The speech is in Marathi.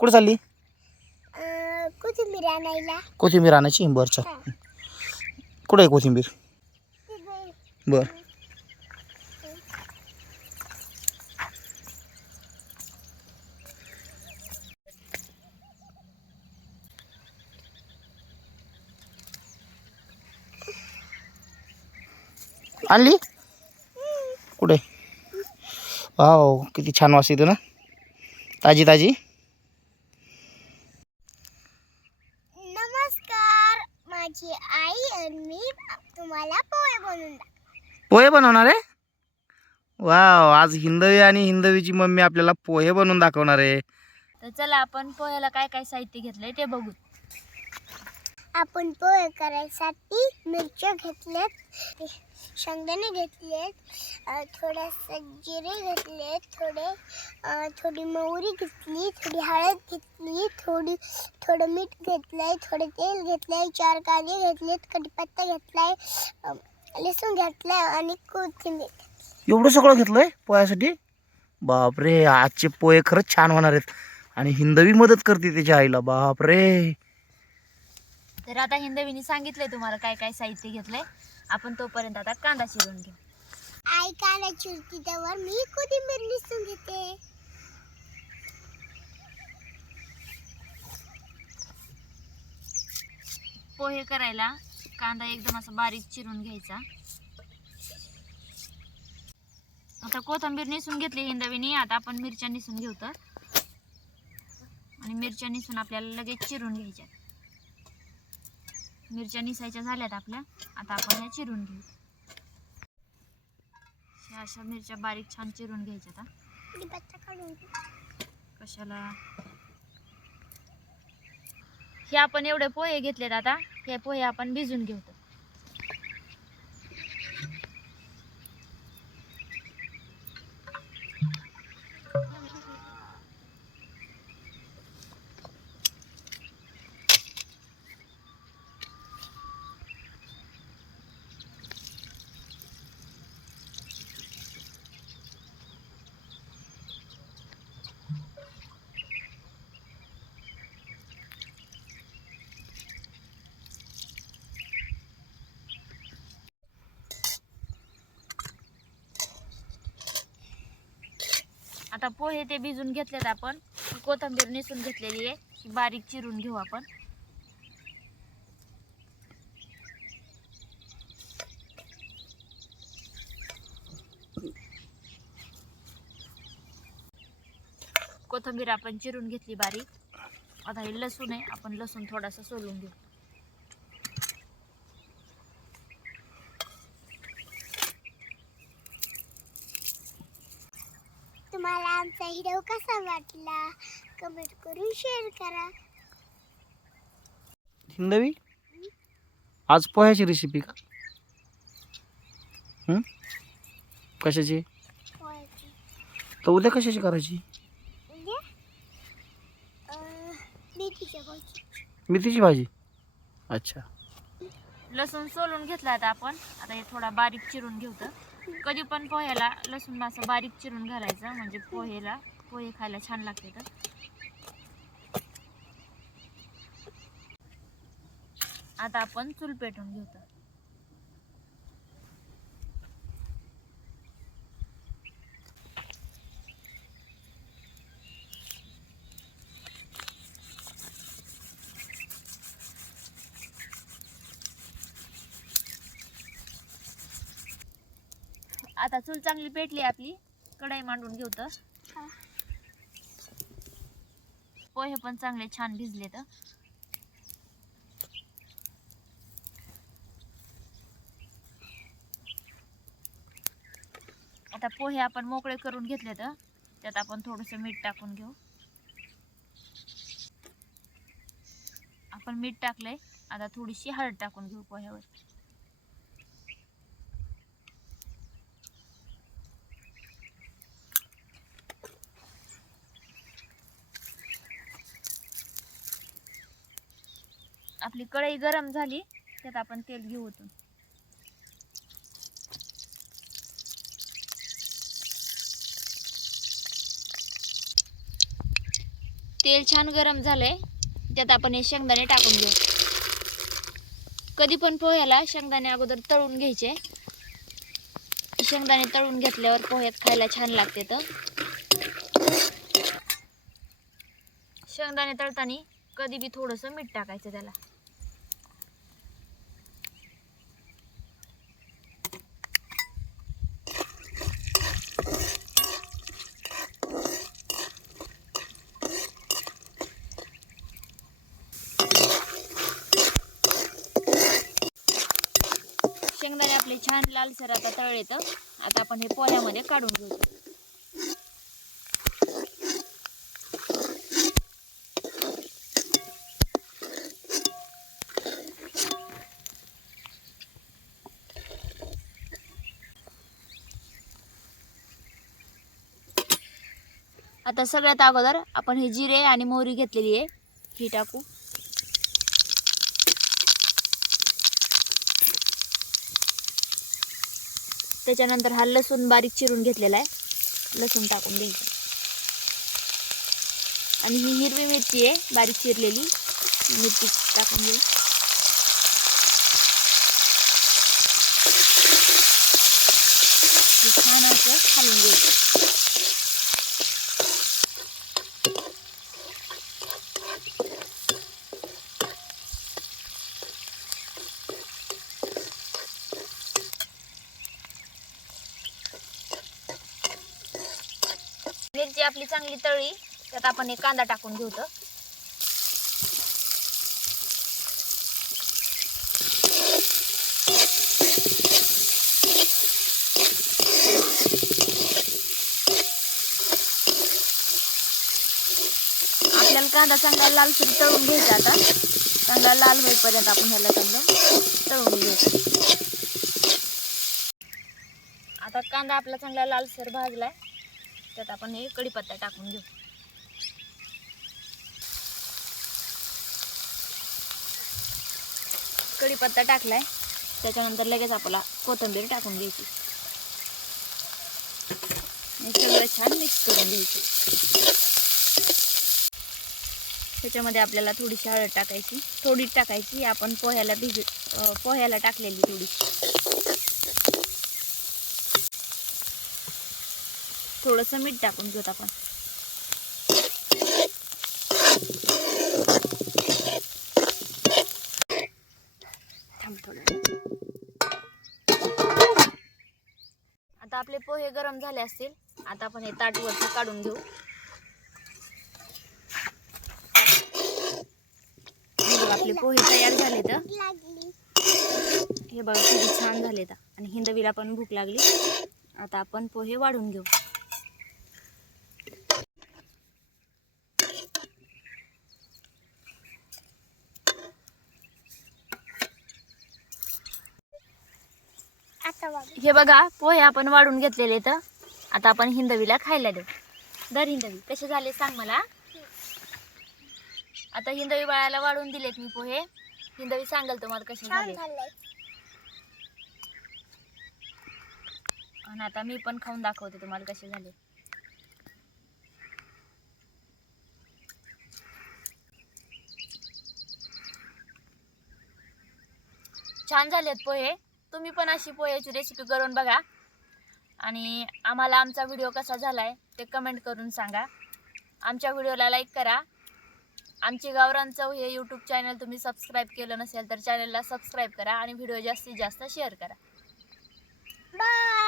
कुठे चालली? कोथिंबीर आणायला. कोथिंबीर आणायची? बरं चल. कुठे आहे कोथिंबीर? बर. आणली? कुठे? वाव किती छान वास येतो ना. ताजी ताजी. माझी आई आणि मी तुम्हाला पोहे बनवून पोहे बनवणार आहे? वाव आज हिंदवी आणि हिंदवीची मम्मी आपल्याला पोहे बनवून दाखवणार आहे. तर चला आपण पोह्याला काय काय साहित्य घेतलंय ते बघू. आपण पोहे करायसाठी मिरच्या घेतल्यात शेंगदाणे घेतलेत अ, थोडंसं जिरे घेतलेत थोडे थोडी मोहरी घेतली थोडी हळद घेतली थोडी थोडं मीठ घेतलंय थोडं तेल घेतलंय चार कांदे घेतलेत कढीपत्ता घेतलाय अ, लसूण घेतलाय आणि कोथिंबीर एवढं सगळं घेतलंय पोह्यासाठी? बापरे आजचे पोहे खरंच छान होणार आहेत. आणि हिंदवी मदत करते त्याच्या आईला. बापरे. तर आता हिंदवीने सांगितलंय तुम्हाला काय काय साहित्य घेतलंय. आपण तोपर्यंत आता कांदा चिरून घेऊ. आई कांदा चिरती त्यावर मी कोथिंबीर निसून घेते. पोहे करायला कांदा एकदम असा बारीक चिरून घ्यायचा. आता कोथिंबीर निसून घेतली हिंदवीने आता आपण मिरच्या निसून घेऊ तर. आणि मिरच्या निसून आपल्याला लगेच चिरून घ्यायच्या. मिरच्या निसायच्या झाल्यात आपल्या. आता आपण ह्या चिरून घेऊ. ह्या अशा मिरच्या बारीक छान चिरून घ्यायच्या आता कशाला? हे आपण एवढे पोहे घेतलेत आता. हे पोहे आपण भिजून घेऊ आता पोहे ते भिजून घेतलेत आपण. कोथंबीर कोथिंबीर नेसून घेतलेली आहे. ही बारीक चिरून घेऊ आपण. कोथिंबीर आपण चिरून घेतली बारीक. आता हे लसूण आहे. आपण लसूण थोडासा सोलून घेऊ. तुम्हाला आमचा व्हिडिओ कसा वाटला? कमेंट करून शेअर करा. हिंदवी आज पोह्याची रेसिपी का? हं? कशाची? पोह्याची. तर उद्या कशाची करायची? उद्या? अं, मेथीच्या भाजी. मेथीची भाजी? अच्छा. लसूण सोलून घेतला आता आपण. आता हे थोडा बारीक चिरून घेऊ तर. कधी पण पोह्याला लसूण असं बारीक चिरून घालायचं म्हणजे पोहेला पोहे खायला छान लागते तर. आता आपण चूल पेटून घेऊ आता चूल चांगली पेटली आपली. कढई मांडून घेऊ तर. पोहे पण चांगले छान भिजले तर. आता पोहे आपण मोकळे करून घेतले तर त्यात आपण थोडंसं मीठ टाकून घेऊ. आपण मीठ टाकलंय आता थोडीशी हळद टाकून घेऊ पोह्यावर. आपली कढई गरम झाली त्यात आपण तेल घेऊ होतो तेल छान गरम झालंय त्यात आपण हे शेंगदाणे टाकून घेऊ. कधी पण पोह्याला शेंगदाणे अगोदर तळून घ्यायचे. शेंगदाणे तळून घेतल्यावर पोह्यात खायला छान लागते तर. शेंगदाणे तळताना कधी बी थोडंसं मीठ टाकायचं त्याला शेंगदाणे आपले छान लालसर आता तळ येतं आता आपण हे पोह्यामध्ये काढून घेऊ. आता सगळ्यात अगोदर आपण हे जिरे आणि मोहरी घेतलेली आहे. ही टाकू. त्याच्यानंतर हा लसूण बारीक चिरून घेतलेला आहे. लसूण टाकून घ्यायचं. आणि ही हिरवी मिरची आहे बारीक चिरलेली. मिरची टाकून घेऊ. छान असं खालून घ्यायचं. मिरची आपली चांगली तळी त्यात आपण एक कांदा टाकून घेऊ आपल्याला कांदा चांगला लालसर तळून घ्यायचा आता. चांगला लाल होईपर्यंत आपण ह्याला चांगलं तळून घ्यायचं आता कांदा आपला चांगला लालसर भाजलाय. त्यात आपण हे कढीपत्ता टाकून घेऊ. कढीपत्ता टाकलाय. त्याच्यानंतर लगेच आपल्याला कोथिंबीर टाकून घ्यायची. सगळं छान मिक्स करून घ्यायची. त्याच्यामध्ये आपल्याला थोडीशी हळद टाकायची. थोडी टाकायची. आपण पोह्याला भिज पोह्याला टाकलेली थोडी थोडंसं मीठ टाकून घेऊत आपण. थांब थोडं. आता आपले पोहे गरम झाले असतील आता आपण हे ताटवरती काढून घेऊ. आपले पोहे तयार झाले तर हे बघा किती छान झाले तर आणि हिंदवीला पण भूक लागली. आता आपण पोहे वाढून घेऊ. हे बघा पोहे आपण वाढून घेतलेले तर. आता आपण हिंदवीला खायला देऊ. दर हिंदवी कसे झाले सांग मला? आता हिंदवी बाळाला वाढून दिलेत मी पोहे. हिंदवी सांगाल तुम्हाला कसे झाले. आणि आता मी पण खाऊन दाखवते तुम्हाला कसे झाले. छान झालेत पोहे. तुम्ही पण अशी पोह्याची रेसिपी करून बघा. आणि आम्हाला आमचा व्हिडिओ कसा झाला आहे ते कमेंट करून सांगा. आमच्या व्हिडिओला लाईक करा. आमची गावरान चव हे यूट्यूब चॅनल तुम्ही सबस्क्राईब केलं नसेल तर चॅनलला सबस्क्राईब करा आणि व्हिडिओ जास्तीत जास्त शेअर करा. बाय